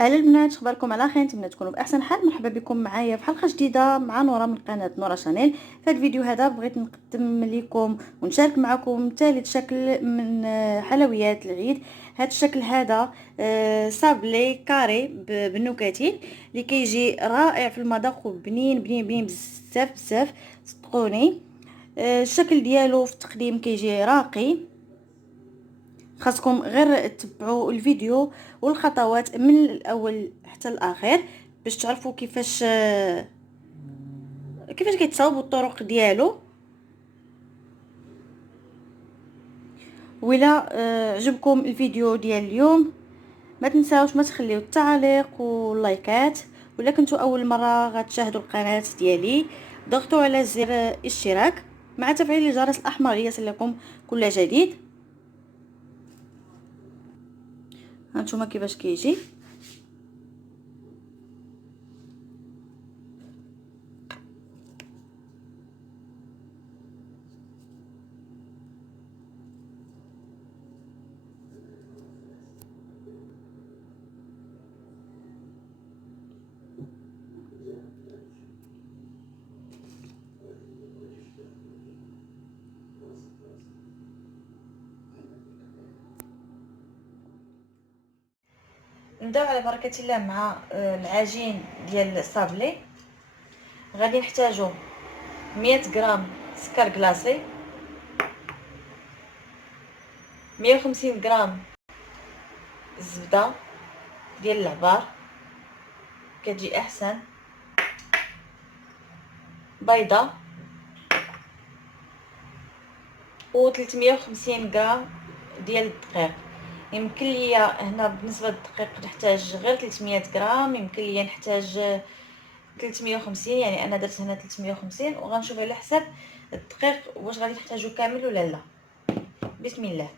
اهلا البنات، اخباركم على خير؟ نتمنى تكونوا باحسن حال. مرحبا بكم معايا في حلقه جديده مع نورا من قناه نورا شانيل. في هذا الفيديو هذا بغيت نقدم لكم ونشارك معكم ثالث شكل من حلويات العيد. هذا الشكل هذا صابلي كاري بالنكاتين اللي كيجي رائع في المذاق وبنين بنين بنين بزاف بزاف، صدقوني. الشكل ديالو في التقديم كيجي راقي. خاصكم غير تتبعوا الفيديو والخطوات من الاول حتى الاخير باش تعرفوا كيفاش كيتصاوبوا الطرق ديالو. ولا عجبكم الفيديو ديال اليوم ما تنساوش ما تخليو التعليق واللايكات. ولا كنتوا اول مره غتشاهدوا القناه ديالي ضغطوا على زر اشتراك مع تفعيل الجرس الاحمر ليصلكم كل جديد. هانتوما كيفاش كيجي. نبداو على بركه الله مع العجين ديال الصابلي. غادي نحتاجو 100 غرام سكر كلاصي، 150 غرام الزبده ديال العبار كتجي احسن، بيضه، و 350 غرام ديال الدقيق. يمكن ليا هنا بالنسبه للدقيق نحتاج غير 300 غرام، يمكن ليا نحتاج 350، يعني انا درت هنا 350. وغنشوف على حساب الدقيق واش غادي نحتاجو كامل ولا لا. بسم الله.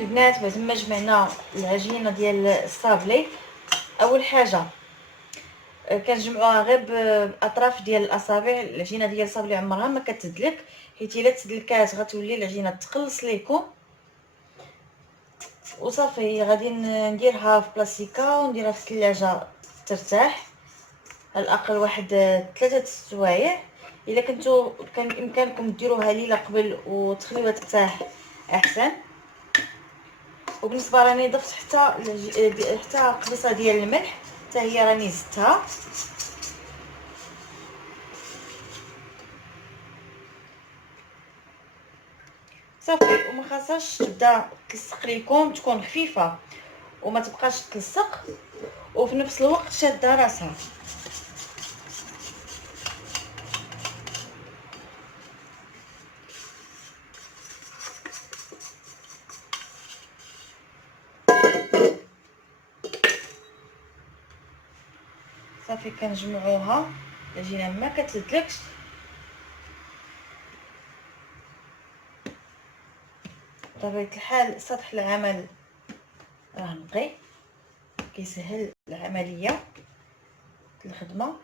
البنات بعد ما جمعنا العجينه ديال الصابلي، اول حاجه كنجمعوها غير بالاطراف ديال الاصابع. العجينه ديال الصابلي عمرها ما كتدلك، حيت الا تدلكات غتولي العجينه تقلص ليكم. وصافي غادي نديرها في بلاصيكا ونديرها في الثلاجه ترتاح على الاقل واحد 3 سوايع. الا كنتو كان بامكانكم ديروها ليله قبل وتخليوها ترتاح احسن. وبالنسبه راني ضفت حتى قبيصه ديال الملح حتى هي راني زدتها. صافي وما خاصهاش تبدا تلصق ليكم، تكون خفيفه وما تبقاش تلصق وفي نفس الوقت شاده راسها. صافي كنجمعوها، العجينه ما كتدلكش. بطبيعة الحال سطح العمل راه نقي، كيسهل العملية الخدمة.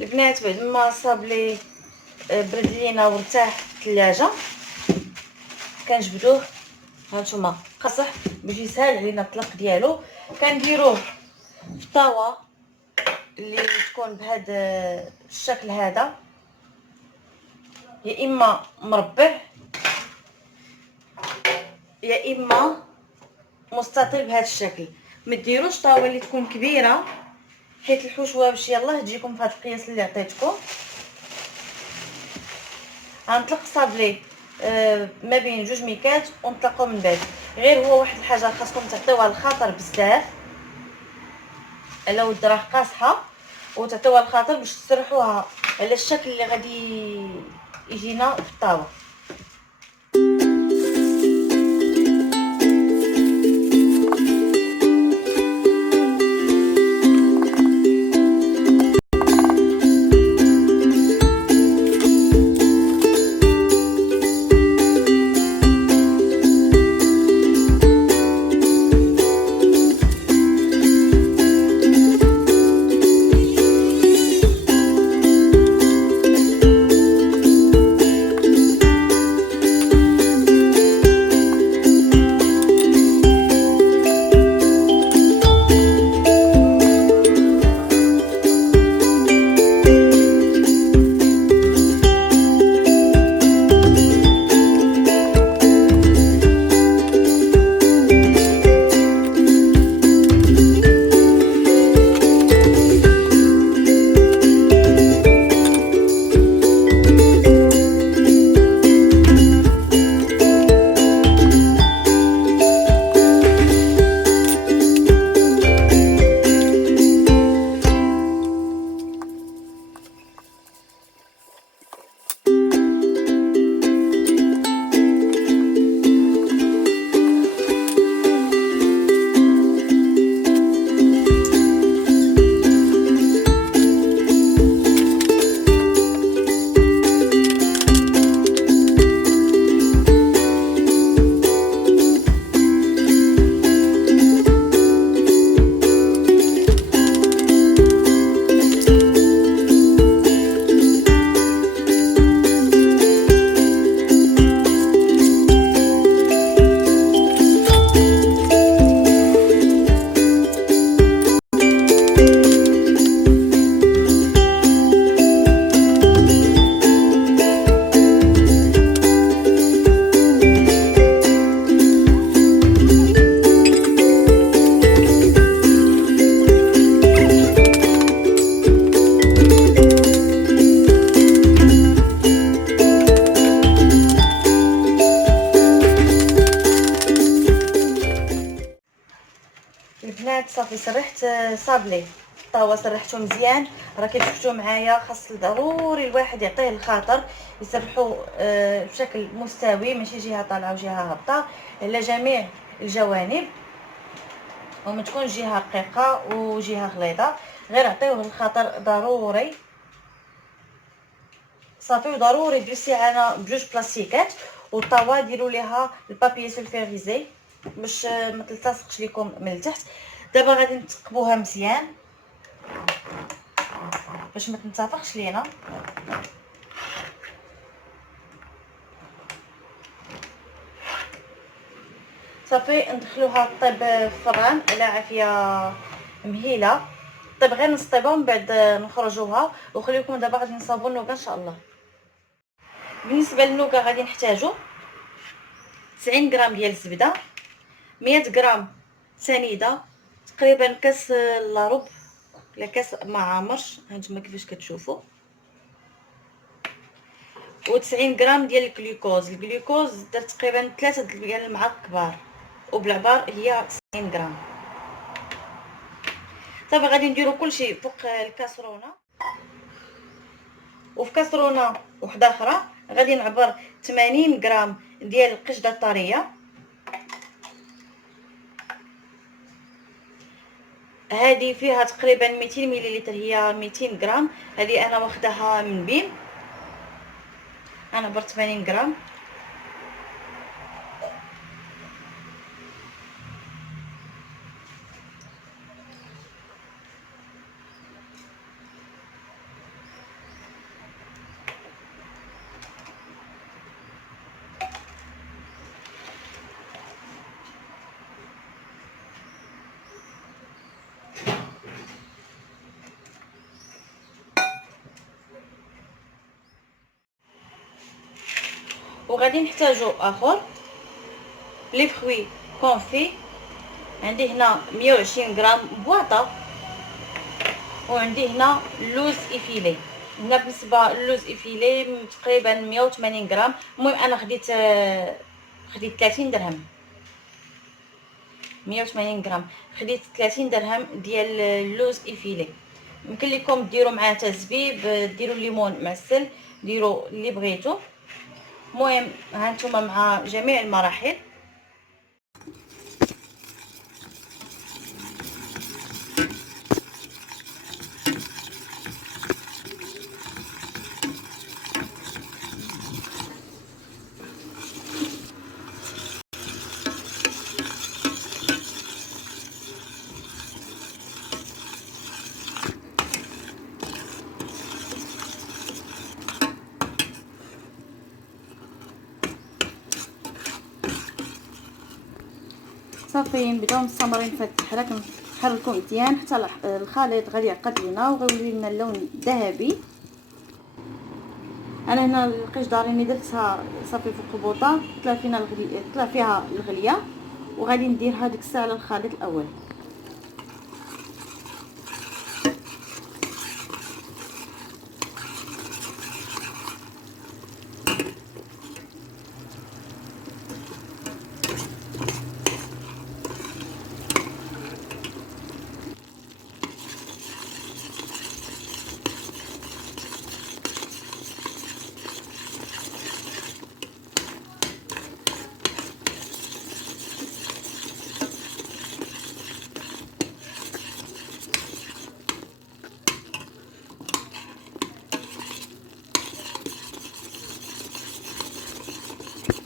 البنات بعد ما صاب لي برد لينا وارتاح في الثلاجه كنجبدوه هانتوما قصح باش يسهل علينا الطلق ديالو. كنديروه في الطاوه اللي تكون بهذا الشكل هذا، يا اما مربع يا اما مستطيل بهذا الشكل. ما ديروش طاوه اللي تكون كبيره حيت الحشوه باش يلاه تجيكم في هذا القياس اللي عطيتكم. غنطلق صابلي ما بين جوج ميكات ونطلقوا من بعد. غير هو واحد الحاجه خاصكم تعطيوها الخاطر بزاف على ود راه قاصحه، وتعطيوها الخاطر باش تسرحوها على الشكل اللي غادي يجينا في الطاوه. البنات صافي سرحت صابلي الطاوه، سرحته مزيان. راه كتشوفوا معايا خاص ضروري الواحد يعطيه الخاطر يسرحوا بشكل مستوي، ماشي جهه طالعه وجهه هابطه، على جميع الجوانب، وما تكون جهه رقيقه وجهه غليظه. غير عطيوه الخاطر ضروري صافي. وضروري ديروا استعانه بجوج بلاستيكات، والطاوه ديروا ليها البابي سولفيريزي باش ما تلتصقش لكم من التحت. دابا غادي نثقبوها مزيان باش ما تنتفخش لينا. صافي ندخلوها طيب في الفران على عافيه مهيله، طيب غير نص طيبه ومن بعد نخرجوها. وخليكم دابا غادي نصاوبوا النوكا ان شاء الله. بالنسبه للنوكا غادي نحتاجو 90 غرام ديال الزبده، 100 غرام سنيده، تقريبا كاس لا لا كاس ما عامرش، هانتوما كيفاش كتشوفوا. و90 غرام ديال الجلوكوز درت تقريبا 3 ديال المعالق كبار، وبالعبار هي 90 غرام. صافي غادي نديرو كلشي فوق الكاسرونه، وفي كاسرونه وحده اخرى غادي نعبر 80 غرام ديال القشده الطريه. هذه فيها تقريبا 200 ملل، هي 200 غرام. هذه انا واخداها من بيم، انا عبرت 80 غرام. وغادي نحتاجو اخر لي فروي كونفي. عندي هنا 120 غرام بواطه، وعندي هنا اللوز افيلي. هنا بالنسبه للوز افيلي تقريبا 180 غرام. المهم انا خديت 30 درهم. 180 غرام خديت 30 درهم ديال اللوز افيلي. يمكن لكم ديروا معاه تزبيب، ديروا الليمون معسل، ديروا اللي بغيتو. المهم ها نتوما مع جميع المراحل. صافي نبداو مستمرين في هاد الحرك، نحركو مزيان حتى الخليط غادي يعقد لينا وغيولي لنا اللون الذهبي. انا هنا القشده راني درتها صافي فوق البوطه، طلع فيها الغليه، وغادي ندير هذيك الساعه على الخليط الاول.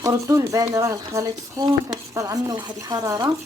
ردوا البال، راه الخليط سخون كتطلع منه واحد الحراره.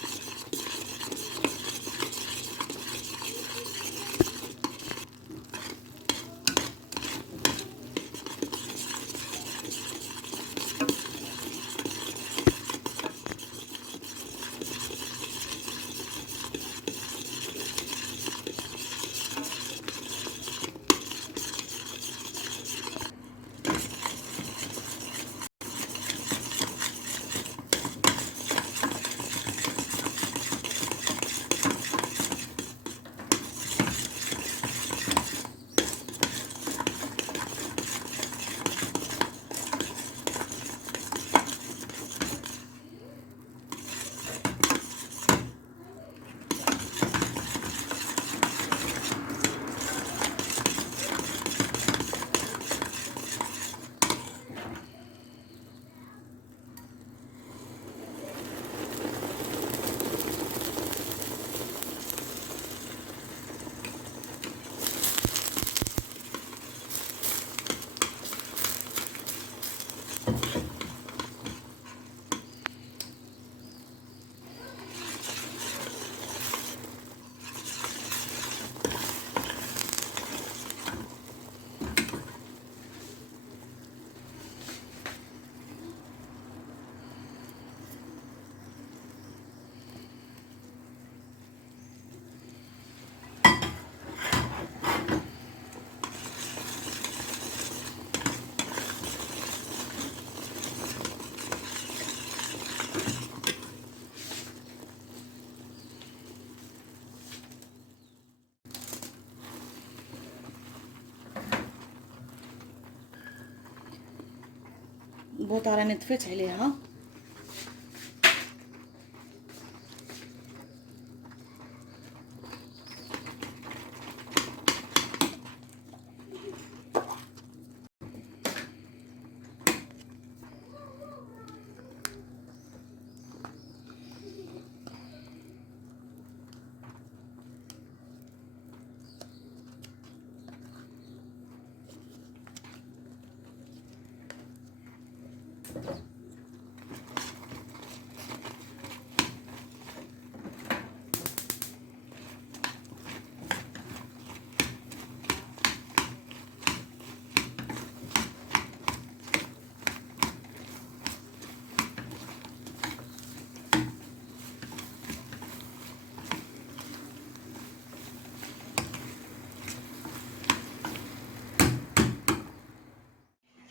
البوطه راني طفيت عليها.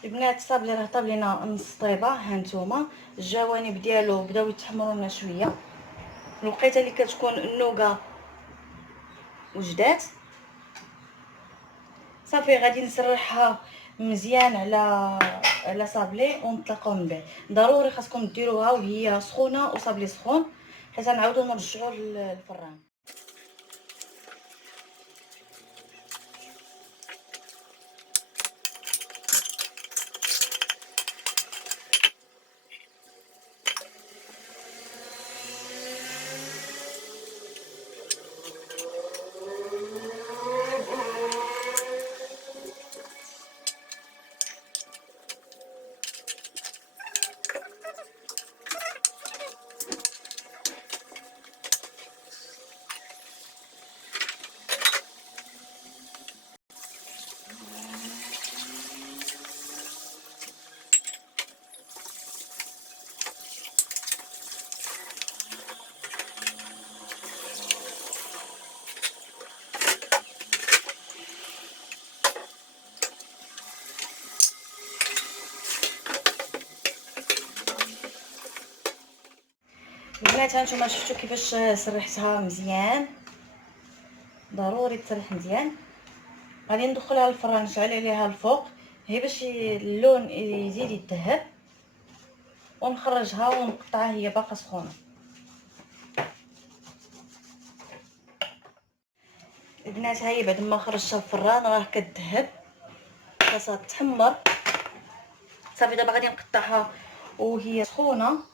البنات الصابلي راه طاب لينا نص طيبه. ها نتوما الجوانب ديالو بداو يتحمروا لنا شويه. الوقيته اللي كتكون النوغه وجدات صافي غادي نسرحها مزيان على صابلي ونطلقوه من بعد. ضروري خاصكم ديروها وهي سخونه وصابلي سخون حيت غنعاودو نرجعوه للفران. البنات هانتوما شفتوا كيفاش سرحتها مزيان. ضروري تسرح مزيان. غادي ندخلها للفران نشعل عليها الفوق هي باش اللون يزيد يتذهب ونخرجها ونقطعها هي باقا سخونه. البنات هاهي بعد ما خرجتها الفران راه كتذهب خاصها تحمر. صافي دابا غادي نقطعها وهي سخونه